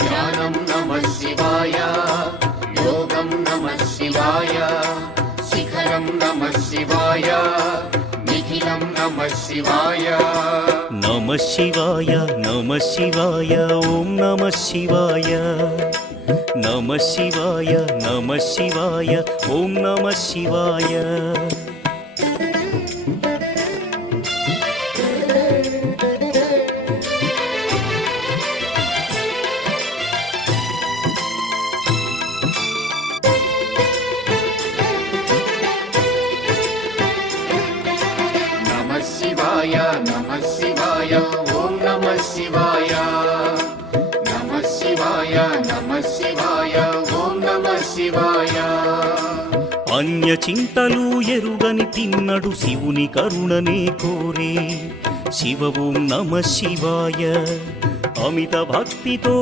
ధ్యానం నమః శివాయ, యోగం నమః శివాయ, శిఖరం నమః శివాయ, నిఖిలం నమః శివాయ. నమః శివాయ నమః శివాయ ఓం నమః శివాయ. నమః శివాయ నమః శివాయ ఓం నమః శివాయ. నమః శివాయ నమః శివాయ ఓం నమః శివాయ. నమః శివాయ నమః శివాయ ఓం నమః శివాయ. అన్య చింతలు ఎరుగని తిన్నడు శివుని కరుణనే కోరే. శివ ఓం నమః శివాయ. అమిత భక్తితో